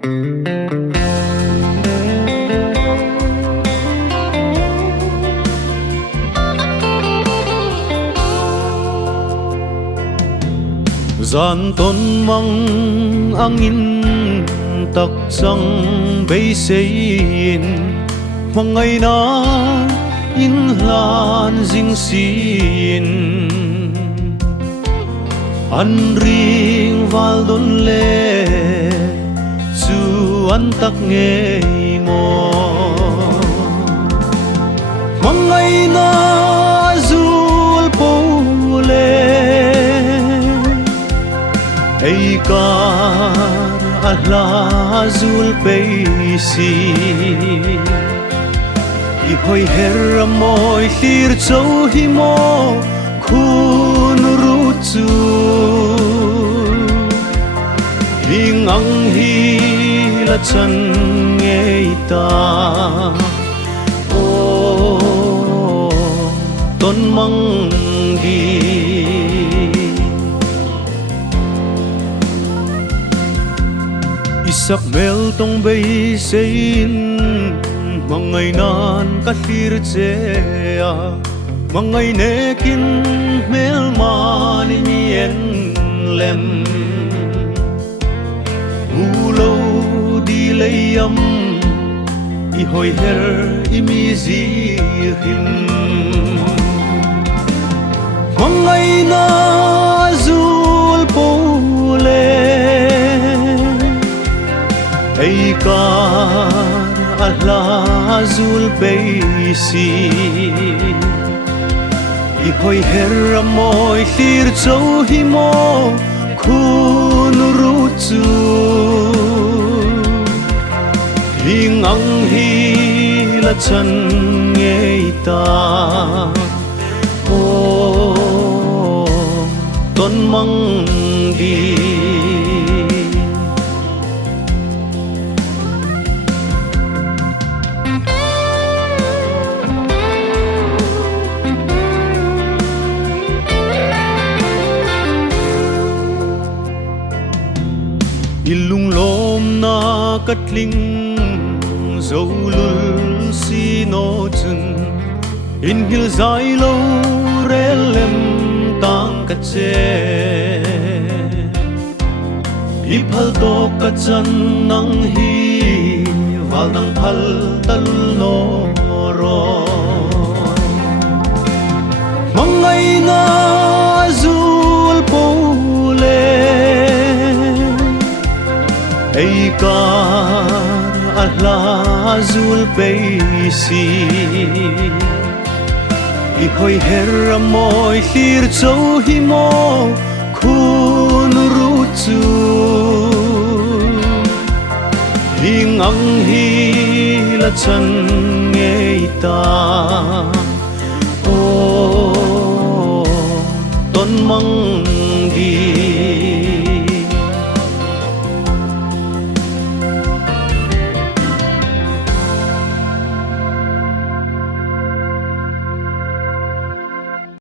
Gian tôn mang angin tak sang bay sein mang ngày na in lan ding sin an ring val don le su an tak nghe mo mang ngày na zul po le ay kar ala zul peisi ihoy her moy hlir châu hi mo khun ruchu hing ang hi la chan nge ta o ton mang gi isak mel tong bay sein mang ngày nan ka hlir che a mang ngày nekin mel man mien lem ulo di leyam i hoi her i mi zihim mang ngày na zul po le ay kar ala zul peisi ihoy her moy hlir châu hi mo khun ruchu hing ang hi la chan nge ta o ton mang gi ilung lom na katling zolul sino chun in hil zai lo relem tang kache iphal to kachan nang hi wal nang phal tal no ro mangai na zul po le ay kar ala zul peisi ihoy her moy hlir châu hi mo khun ruchu hing ang hi la chan nge ta o ton mang